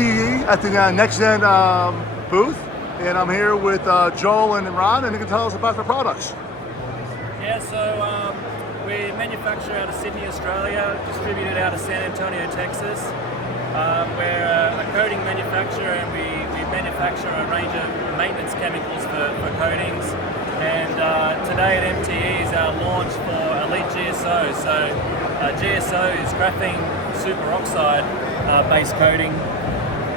NTE at the Nxtzen booth, and I'm here with Joel and Ron, and they can tell us about their products. Yeah, so we manufacture out of Sydney, Australia, distributed out of San Antonio, Texas. We're a coating manufacturer, and we manufacture a range of maintenance chemicals for coatings. And today at MTE is our launch for Elite GSO. So GSO is graphene superoxide based coating.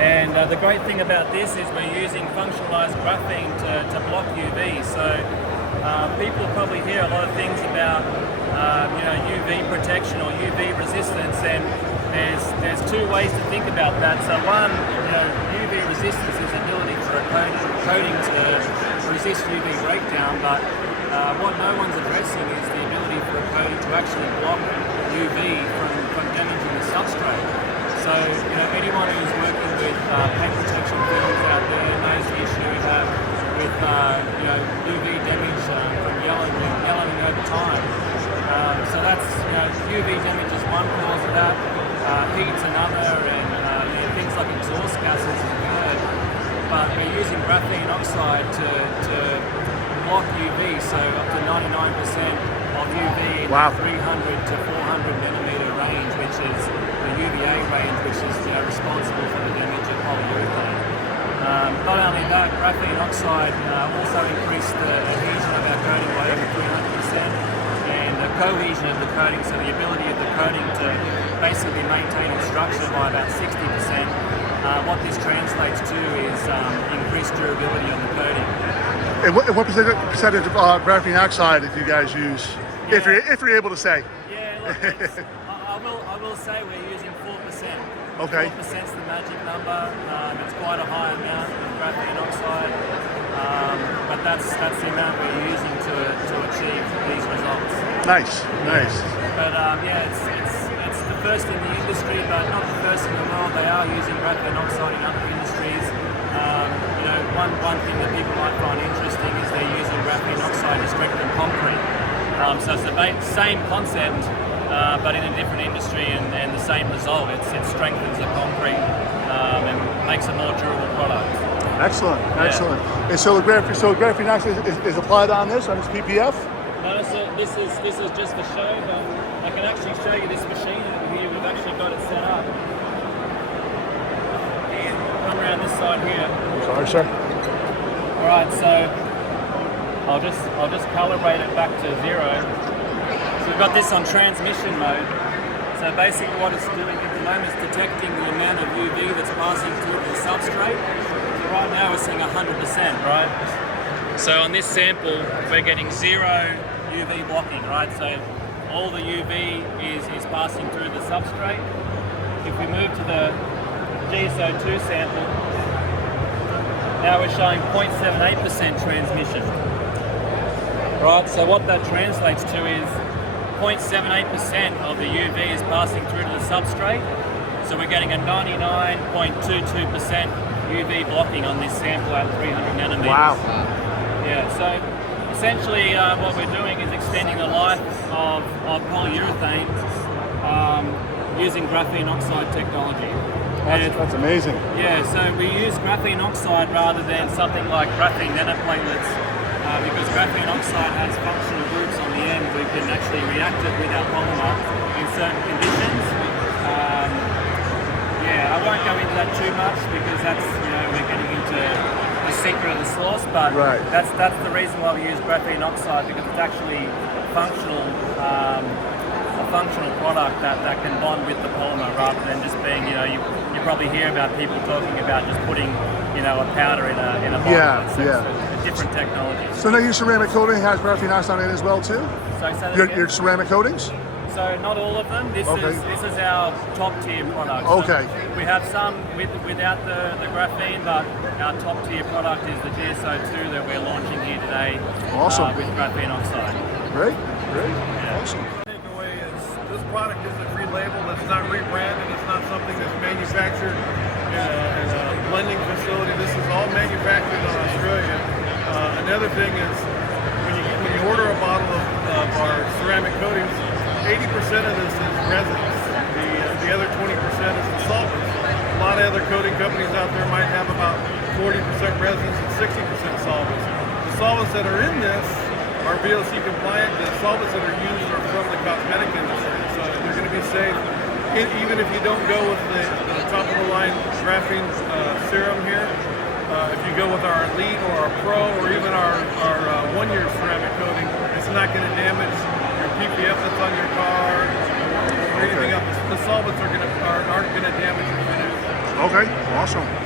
And the great thing about this is we're using functionalized graphene to block UV. So people probably hear a lot of things about UV protection or UV resistance, and there's two ways to think about that. So one, UV resistance is the ability for a coating to resist UV breakdown, but what no one's addressing is the ability for a coating to actually block UV from damaging the substrate. So anyone who's working with paint protection films out there knows the issue we have with UV damage from yellowing over time. So that's UV damage is one cause of that. Heat's another, and things like exhaust gases is a third. But we're using graphene oxide to block UV, so up to 99% of UV in the 300 to 400 nanometer range, which is the UVA range, which is responsible for the damage of polyurethane. Not only that, graphene oxide also increased the adhesion of our coating by over 300%. And the cohesion of the coating, so the ability of the coating to basically maintain its structure by about 60%. What this translates to is increased durability on the coating. And what percentage of graphene oxide do you guys use, if you're able to say? Yeah, look, I will say we're using 4%. Okay. 4% is the magic number. It's quite a high amount of graphene oxide, but that's the amount we're using to achieve these results. Nice. But it's the first in the industry, but not the first in the world. They are using graphene oxide in other industries. One thing that people might find interesting is they're using graphene oxide to strengthen concrete. So it's the same concept, but in a different industry, and the same result. It strengthens the concrete and makes a more durable product. Excellent. And so graphene oxide is applied on this PPF? No, so this is just for show, but I can actually show you this machine over here. We've actually got it set up. And come around this side here. Sorry, sir. All right, so I'll just calibrate it back to 0. So we've got this on transmission mode. So basically what it's doing at the moment is detecting the amount of UV that's passing through the substrate. So right now we're seeing 100%, right? So on this sample, we're getting 0 UV blocking, right? So all the UV is passing through the substrate. If we move to the GSO2 sample, now we're showing 0.78% transmission. Right, so what that translates to is 0.78% of the UV is passing through to the substrate. So we're getting a 99.22% UV blocking on this sample at 300 nanometers. Wow. Yeah, so essentially what we're doing is extending the life of polyurethane using graphene oxide technology. That's amazing. Yeah, so we use graphene oxide rather than something like graphene nanoplatelets because graphene oxide has functional groups on the end. We can actually react it with our polymer in certain conditions. I won't go into that too much because that's we're getting into the secret of the sauce, but that's the reason why we use graphene oxide, because it's actually functional. A functional product that can bond with the polymer rather than just being, you probably hear about people talking about just putting, a powder in a bottle. It's a different technology. So now your ceramic coating has graphene oxide in it as well too? So say that your ceramic coatings? So not all of them. This is our top tier product. Okay. So we have some without the graphene, but our top tier product is the GSO2 that we're launching here today. Awesome. With graphene oxide. Great. Yeah. Awesome. This product isn't relabeled, it's not rebranded, it's not something that's manufactured in a blending facility. This is all manufactured in Australia. Another thing is when you order a bottle of our ceramic coatings, 80% of this is resins. The other 20% is the solvents. A lot of other coating companies out there might have about 40% resins and 60% solvents. The solvents that are in this are VOC compliant. The solvents that are used are from the cosmetic industry, so they're going to be safe. Even if you don't go with the top of the line graphene serum here, if you go with our Elite or our Pro or even our 1-year ceramic coating, it's not going to damage your PPF that's on your car or anything else. The solvents aren't going to damage your finish. Okay, awesome.